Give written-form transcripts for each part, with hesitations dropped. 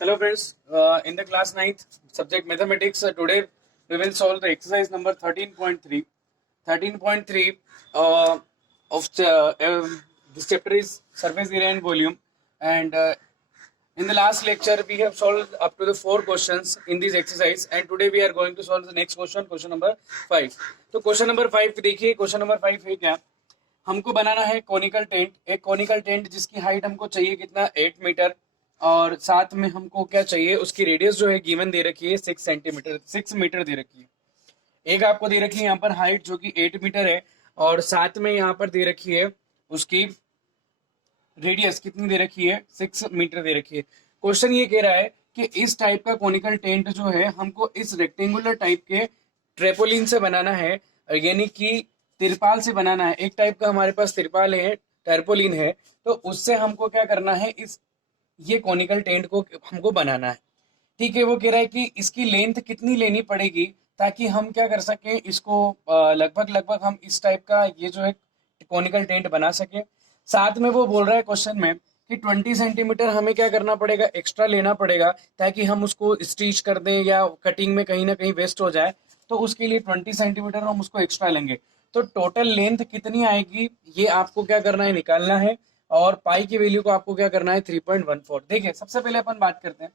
Hello friends, in the class 9th subject mathematics, today we will solve the exercise number 13.3. 13.3 of this chapter is surface area and volume, and in the last lecture we have solved up to the 4 questions in this exercise, and today we are going to solve the next question, question number 5. तो question number 5 देखिए, question number 5 है क्या, हमको बनाना है conical tent, एक conical tent जिसकी height हमको चाहिए कितना 8 मीटर, और साथ में हमको क्या चाहिए, उसकी रेडियस जो है गिवन दे रखी है 6 सेंटीमीटर 6 मीटर दे रखी है। एक आपको दे रखी है यहाँ पर हाइट जो कि 8 मीटर है, और साथ में यहाँ पर दे रखी है उसकी रेडियस कितनी दे रखी है 6 मीटर दे रखी है। क्वेश्चन ये कह रहा है कि इस टाइप का कोनिकल टेंट जो है हमको इस रेक्टेंगुलर टाइप के ट्रेपोलिन से बनाना है, यानी कि तिरपाल से बनाना है। एक टाइप का हमारे पास तिरपाल है, टर्पोलिन है, तो उससे हमको क्या करना है, इस ये कॉनिकल टेंट को हमको बनाना है। ठीक है, वो कह रहा है कि इसकी लेंथ कितनी लेनी पड़ेगी ताकि हम क्या कर सकें, इसको लगभग हम इस टाइप का ये जो है कॉनिकल टेंट बना सके। साथ में वो बोल रहा है क्वेश्चन में कि 20 सेंटीमीटर हमें क्या करना पड़ेगा, एक्स्ट्रा लेना पड़ेगा, ताकि हम उसको स्टिच कर दें या कटिंग में कहीं ना कहीं वेस्ट हो जाए, तो उसके लिए 20 सेंटीमीटर हम उसको एक्स्ट्रा लेंगे। तो टोटल लेंथ कितनी आएगी ये आपको क्या करना है, निकालना है, और पाई की वैल्यू को आपको क्या करना है 3.14। देखिए, सबसे पहले अपन बात करते हैं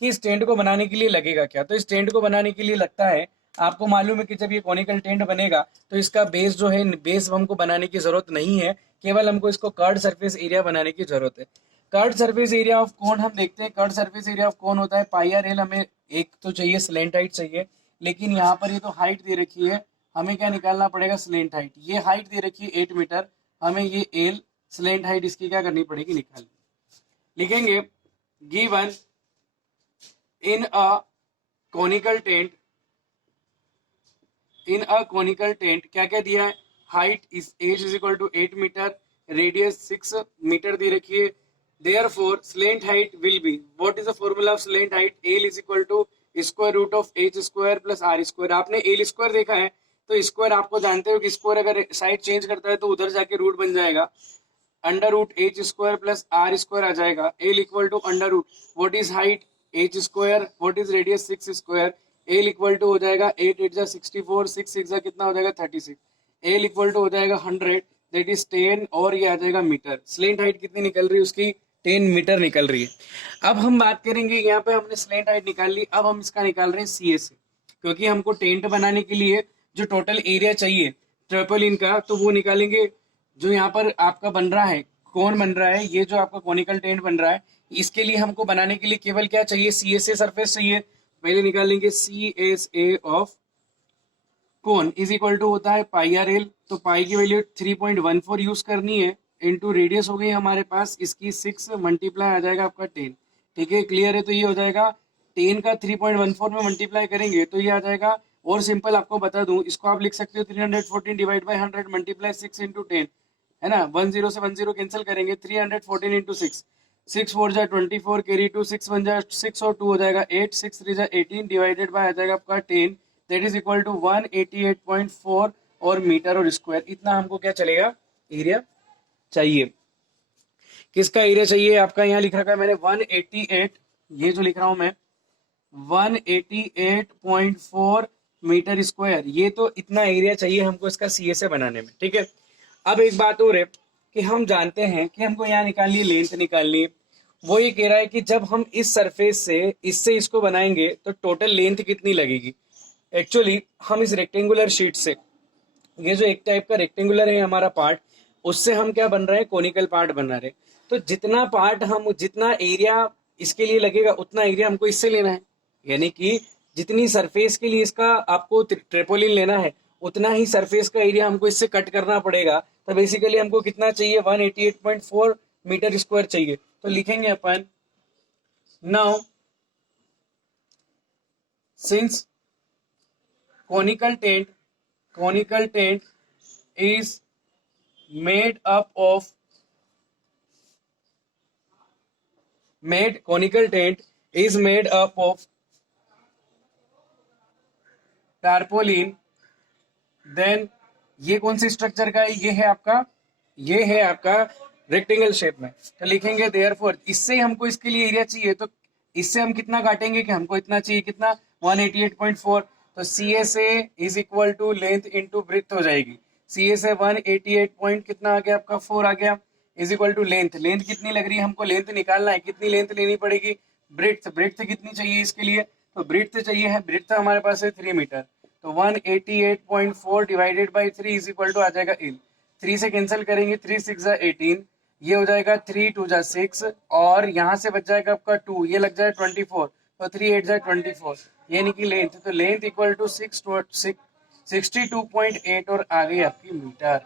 कि इस टेंट को बनाने के लिए लगेगा क्या। तो इस टेंट को बनाने के लिए लगता है, आपको मालूम है कि जब ये कॉनिकल टेंट बनेगा तो इसका बेस जो है, बेस हमको बनाने की जरूरत नहीं है, केवल हमको इसको कर्ड सरफेस एरिया बनाने की जरूरत है। Curved surface area of cone हम देखते हैं, curved surface area of cone होता है पाई आर एल। हमें एक तो चाहिए स्लेंट हाइट चाहिए, लेकिन यहाँ पर ये तो हाइट दे रखी है, हमें क्या निकालना पड़ेगा, स्लेंट हाइट। ये हाइट दे रखी है 8 मीटर, हमें ये एल स्लेंट हाइट इसकी क्या करनी पड़ेगी, निकालनी। लिखेंगे given in a conical tent, in a conical tent क्या क्या दिया है, height is H is equal to 8 meter, radius 6 meter दे रखी है। Therefore slant height will be, what is the formula of slant height, L is equal to square root of H square plus R square. आपने L square देखा है, तो square आपको जानते हो कि स्क्वायर अगर साइड चेंज करता है तो उधर जाके रूट बन जाएगा, under root H square plus R square आ जाएगा। L equal to under root, what is height H square, what is radius 6 square. L equal to हो जाएगा 8 8 जा 64, 6 6 जा कितना हो जाएगा 36। एल इक्वल टू हो जाएगा 100, दैट इज 10, और ये आ जाएगा मीटर। स्लेंट हाइट कितनी निकल रही है उसकी, 10 मीटर निकल रही है। अब हम बात करेंगे, यहाँ पे हमने स्लेंट हाइट निकाल ली, अब हम इसका निकाल रहे हैं सी से, क्योंकि हमको टेंट बनाने के लिए जो टोटल एरिया चाहिए ट्रेपोलिन का, तो वो निकालेंगे। जो यहाँ पर आपका बन रहा है, कौन बन रहा है, ये जो आपका कॉनिकल टेंट बन रहा है, इसके लिए हमको बनाने के लिए केवल क्या चाहिए, सी एस ए सरफेस चाहिए। पहले निकालेंगे C S A of cone is equal to होता है पाई आर एल, तो पाई की वैल्यू 3.14 यूज करनी है, इनटू रेडियस हो गई हमारे पास इसकी 6, मल्टीप्लाई आ जाएगा आपका 10। ठीक है, क्लियर है, तो ये हो जाएगा 10 का 3.14 में मल्टीप्लाई करेंगे तो ये आ जाएगा। और सिंपल आपको बता दूं, इसको आप लिख सकते हो 314 डिवाइड बाई 100 मल्टीप्लाई 6 इंटू 10, है ना। 10 से 10 कैंसिल करेंगे, 314 इंटू 6, 6 4 जा 24, कैरी 2, 6 1 जा 6 और 2 हो जाएगा 8, 6 3 जा 18 डिवाइडेड बाय आ जाएगा आपका 10, दैट इज इक्वल टू 188.4, और मीटर और स्क्वायर, इतना हमको क्या चलेगा, एरिया चाहिए। किसका एरिया चाहिए, आपका यहाँ लिख रखा है मैंने 188, ये जो लिख रहा हूं मैं 188.4 मीटर स्क्वायर, ये तो इतना एरिया चाहिए हमको इसका सी से बनाने में। ठीक है, अब एक बात और है कि हम जानते हैं कि हमको यहाँ निकालनी है, लेंथ निकालनी है। वो ये कह रहा है कि जब हम इस सरफेस से इससे इसको बनाएंगे तो टोटल लेंथ कितनी लगेगी। एक्चुअली हम इस रेक्टेंगुलर शीट से, ये जो एक टाइप का रेक्टेंगुलर है हमारा पार्ट, उससे हम क्या बन रहे हैं, कोनिकल पार्ट बना रहे हैं। तो जितना पार्ट हम, जितना एरिया इसके लिए लगेगा उतना एरिया हमको इससे लेना है, यानी कि जितनी सरफेस के लिए इसका आपको ट्रेपोलिन लेना है उतना ही सरफेस का एरिया हमको इससे कट करना पड़ेगा। तो बेसिकली हमको कितना चाहिए, 188.4 मीटर स्क्वायर चाहिए। तो लिखेंगे अपन, now since conical tent is made up of conical tent is made up of tarpaulin, then ये कौन सी स्ट्रक्चर का है, ये है आपका रेक्टेंगल शेप में। तो लिखेंगे देयरफॉर, इससे हमको इसके लिए एरिया चाहिए, तो इससे हम कितना काटेंगे कि हमको इतना चाहिए, कितना 188.4, तो C S A is equal to length into breadth हो जाएगी। सी एस ए 188 पॉइंट कितना आ गया आपका 4 आ गया, is equal to length, length कितनी लग रही है हमको, लेंथ निकालना है, कितनी लेंथ लेनी पड़ेगी, ब्रेथ, ब्रेथ कितनी चाहिए इसके लिए, तो ब्रेथ चाहिए है, ब्रेथ हमारे पास है 3 मीटर, तो 188.4 divided by 3 is equal to आ जाएगा एल, 3 से कैंसिल करेंगे, 3 6 18, ये हो जाएगा 3 2 6, और यहाँ से बच जाएगा आपका 2, ये लग जाएगा 24, तो 3 8 24, यानी कि लेंथ, तो लेंथ इक्वल टू 62.8 और आ गई आपकी मीटर।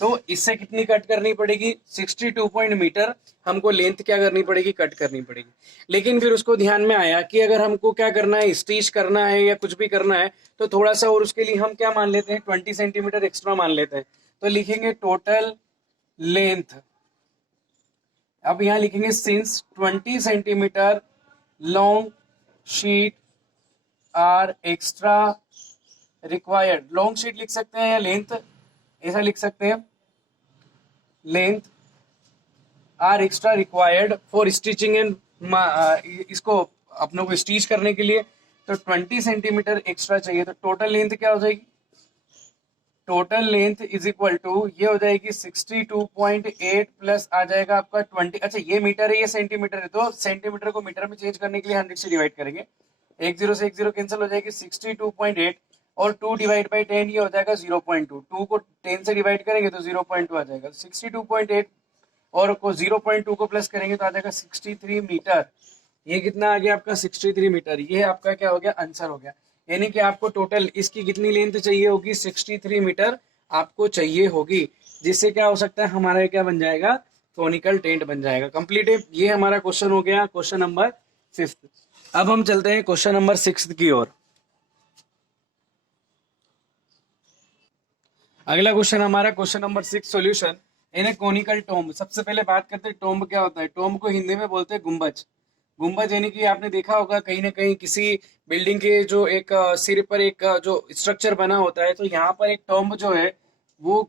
तो इससे कितनी कट करनी पड़ेगी, 62 पॉइंट मीटर हमको लेंथ क्या करनी पड़ेगी, कट करनी पड़ेगी। लेकिन फिर उसको ध्यान में आया कि अगर हमको क्या करना है, स्टिच करना है या कुछ भी करना है, तो थोड़ा सा और उसके लिए हम क्या मान लेते हैं, 20 सेंटीमीटर एक्स्ट्रा मान लेते हैं, तो लिखेंगे टोटल लेंथ, अब यहाँ लिखेंगे since 20 centimetre long sheet are extra required, long sheet लिख सकते हैं या लेंथ, ऐसा लिख सकते हैं, length are extra required for stitching and, इसको अपनों को स्टिच करने के लिए, तो 20 सेंटीमीटर एक्स्ट्रा चाहिए, तो टोटल लेंथ क्या हो जाएगी, total length is equal to ये हो जाएगी 62.8 प्लस आ जाएगा आपका 20, अच्छा ये मीटर है ये सेंटीमीटर है, तो सेंटीमीटर को मीटर में चेंज करने के लिए 100 से डिवाइड करेंगे, 10 से 10 कैंसिल हो जाएगी, 62.8 और 2 डिवाइड बाई 10 ये हो जाएगा 0.2, 2 को 10 से डिवाइड करेंगे तो 0.2 आ जाएगा, 62.8 और को 0.2 को प्लस करेंगे तो आ जाएगा 63 मीटर, ये कितना आ गया आपका 63 मीटर, ये आपका क्या हो गया, आंसर हो गया। यानी कि आपको टोटल इसकी कितनी लेंथ चाहिए होगी, 63 मीटर आपको चाहिए होगी, जिससे क्या हो सकता है, हमारा क्या बन जाएगा, कोनिकल टेंट बन जाएगा। कंप्लीट है, ये हमारा क्वेश्चन हो गया, क्वेश्चन नंबर 5। अब हम चलते हैं क्वेश्चन नंबर 6 की ओर। अगला क्वेश्चन हमारा question number 6 solution in A conical tomb. सबसे पहले बात करते हैं टोम्ब क्या होता है। टोम्ब को हिंदी में बोलते हैं गुंबज। गुंबज यानी कि आपने देखा होगा कहीं ना कहीं किसी बिल्डिंग के जो एक सिर पर एक जो स्ट्रक्चर बना होता है, तो यहाँ पर एक टोम्ब जो है वो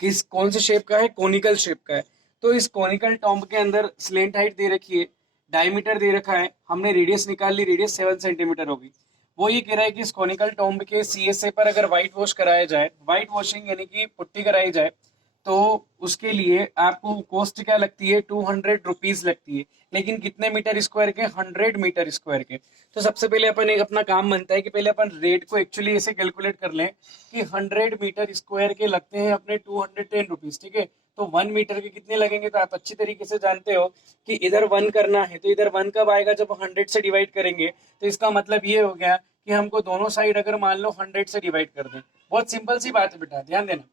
किस कौन से शेप का है, कोनिकल शेप का है। तो इस कोनिकल टोम्ब के अंदर स्लेंट हाइट दे रखी है, डायमीटर दे रखा है, हमने रेडियस निकाल ली, रेडियस 7 सेंटीमीटर होगी। वो ये कह रहा है कि इस कोनिकल टोम्ब के सीएसए पर अगर व्हाइट वॉश कराया जाए, व्हाइट वॉशिंग यानी कि पुट्टी कराई जाए, तो उसके लिए आपको कॉस्ट क्या लगती है, 200 रुपीज लगती है। लेकिन कितने मीटर स्क्वायर के, 100 मीटर स्क्वायर के। तो सबसे पहले अपन एक अपना काम बनता है कि पहले अपन रेट को एक्चुअली ऐसे कैलकुलेट कर लें कि 100 मीटर स्क्वायर के लगते हैं अपने 210 रुपीज, ठीक है। तो 1 मीटर के कितने लगेंगे, तो आप अच्छी तरीके से जानते हो कि इधर 1 करना है, तो इधर 1 कब आएगा, जब 100 से डिवाइड करेंगे। तो इसका मतलब ये हो गया कि हमको दोनों साइड अगर मान लो 100 से डिवाइड कर दें, बहुत सिंपल सी बात है बेटा, ध्यान देना,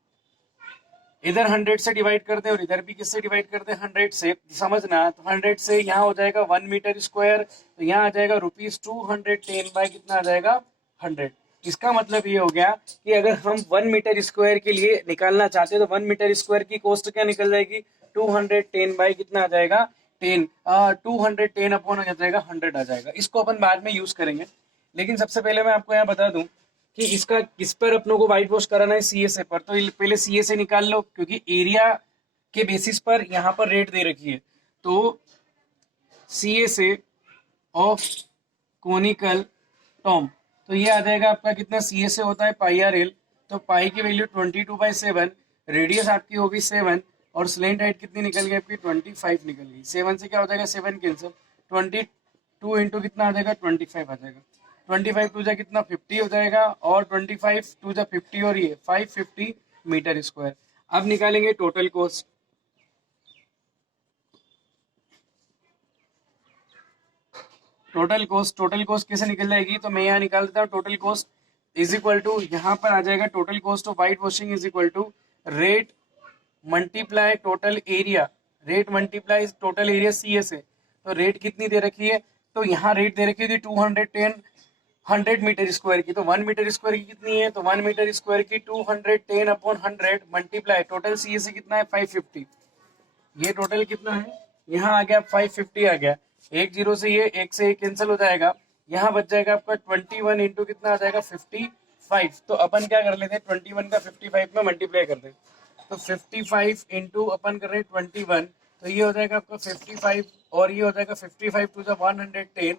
इधर 100 से डिवाइड कर दे और इधर भी किससे डिवाइड कर दे, 100 से, समझना। तो 100 से यहाँ हो जाएगा 1 मीटर स्क्वायर, तो यहाँ आ जाएगा ₹210 बाय कितना आ जाएगा, 100। इसका मतलब ये हो गया कि अगर हम 1 मीटर स्क्वायर के लिए निकालना चाहते हैं तो 1 मीटर स्क्वायर की कॉस्ट क्या निकल जाएगी, 210 बाय कितना आ जाएगा, 10, 210 अपॉन आ जाएगा 100 आ जाएगा। इसको अपन बाद में यूज करेंगे, लेकिन सबसे पहले मैं आपको यहाँ बता दूं कि इसका किस पर अपनों को व्हाइट वॉश कराना है, सीएसए पर। तो पहले सीएसए निकाल लो, क्योंकि एरिया के बेसिस पर यहाँ पर रेट दे रखी है। तो सीएसए ऑफ कोनिकल टॉम, तो ये आ जाएगा आपका कितना, सीएसए होता है पाई आर एल, तो पाई की वैल्यू 22/7, रेडियस आपकी होगी 7 और स्लेंट हाइट कितनी निकल गई आपकी, 25 निकल गई। 7 से क्या हो जाएगा, 7 कैंसिल, 22 इंटू कितना आ जाएगा, 25 आ जाएगा। 25 टू जा कितना 50 हो जाएगा, और 25 टू जा 50 और ये 550 मीटर स्क्वायर। अब निकालेंगे टोटल कॉस्ट। टोटल कॉस्ट कैसे निकल जाएगी, तो मैं यहाँ निकाल देता हूँ। Total cost is equal to, यहाँ पर आ जाएगा total cost of whitewashing is equal to rate multiply total area, rate multiply total area CS है। तो रेट कितनी दे रखी है, तो यहाँ रेट दे रखी थी 210 100 मीटर स्क्वायर की, तो 1 मीटर स्क्वायर की कितनी है, तो 1 मीटर स्क्वायर की 210 अपॉन 100 मल्टीप्लाई टोटल सीएसए कितना है 550। ये टोटल कितना है, यहाँ आ गया 550 आ गया, एक जीरो से ये एक से एक कैंसिल हो जाएगा, यहाँ बच जाएगा आपका 21 इंटू कितना आ जाएगा 55। तो अपन क्या कर लेते हैं, 21 का 55 में मल्टीप्लाई कर दें, तो 55 इंटू अपन कर रहे हैं 21, तो ये हो जाएगा आपका 55 और ये हो जाएगा 55 टू द 110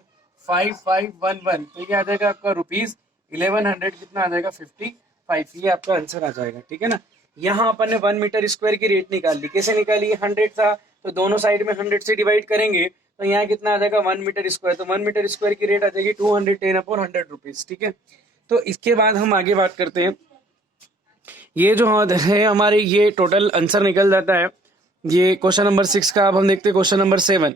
5511, तो ये आ जाएगा आपका रुपीज 1100, कितना आ जाएगा 55, ये आपका आंसर आ जाएगा। ठीक है ना। यहाँ अपन ने 1 मीटर स्क्वायर की रेट निकाल ली, कैसे निकाली, 100 था तो दोनों साइड में 100 से डिवाइड करेंगे तो यहाँ कितना आ जाएगा 1 मीटर स्क्वायर, तो 1 मीटर स्क्वायर की रेट आ जाएगी 210 अपॉन 100 रुपीज। ठीक है। तो इसके बाद हम आगे बात करते हैं, ये जो है हमारे ये टोटल आंसर निकल जाता है। ये क्वेश्चन नंबर 6 का। अब हम देखते हैं क्वेश्चन नंबर 7।